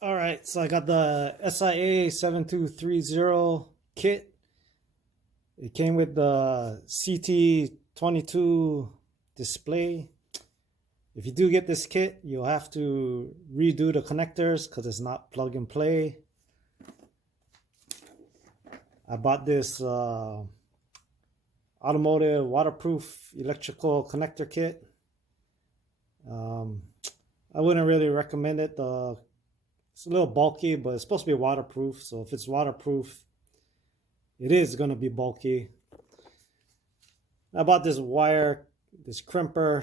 All right, so I got the SIA 7230 kit. It came with the CT22 display. If you do get this kit, you'll have to redo the connectors because it's not plug and play. I bought this automotive waterproof electrical connector kit. I wouldn't really recommend it. It's a little bulky, but it's supposed to be waterproof. So if it's waterproof, it is going to be bulky. I bought this crimper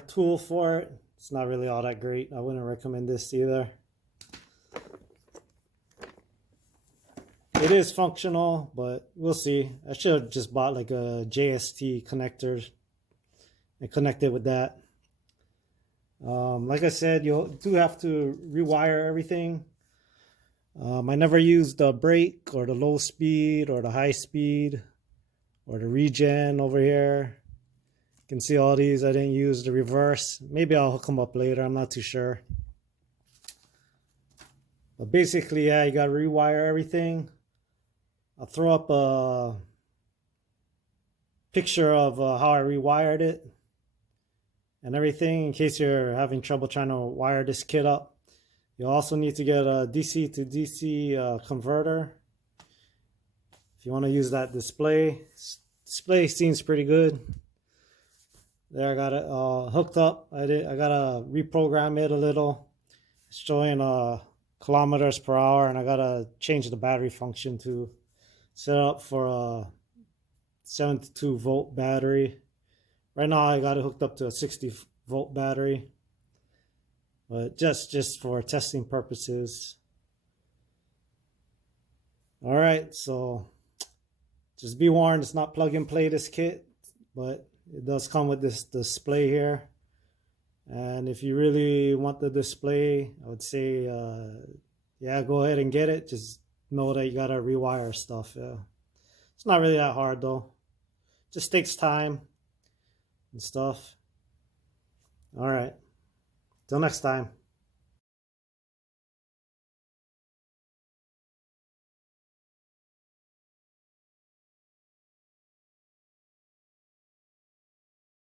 tool for it. It's not really all that great. I wouldn't recommend this either. It is functional, but we'll see. I should have just bought like a JST connector and connect it with that. Like I said, you do have to rewire everything. I never used the brake or the low speed or the high speed or the regen over here. You can see all these. I didn't use the reverse. Maybe I'll hook them up later. I'm not too sure. But basically, yeah, you got to rewire everything. I'll throw up a picture of how I rewired it and everything in case you're having trouble trying to wire this kit up. You also need to get a DC to DC converter if you want to use that display. Display seems pretty good. There, I got it hooked up. I gotta reprogram it a little. It's showing kilometers per hour, and I gotta change the battery function to set up for a 72 volt battery. Right now I got it hooked up to a 60 volt battery, but just for testing purposes. All right, so just be warned, it's not plug and play, this kit, but it does come with this display here. And if you really want the display, I would say yeah, go ahead and get it. Just know that you gotta rewire stuff. Yeah, it's not really that hard though. Just takes time and stuff. All right, till next time.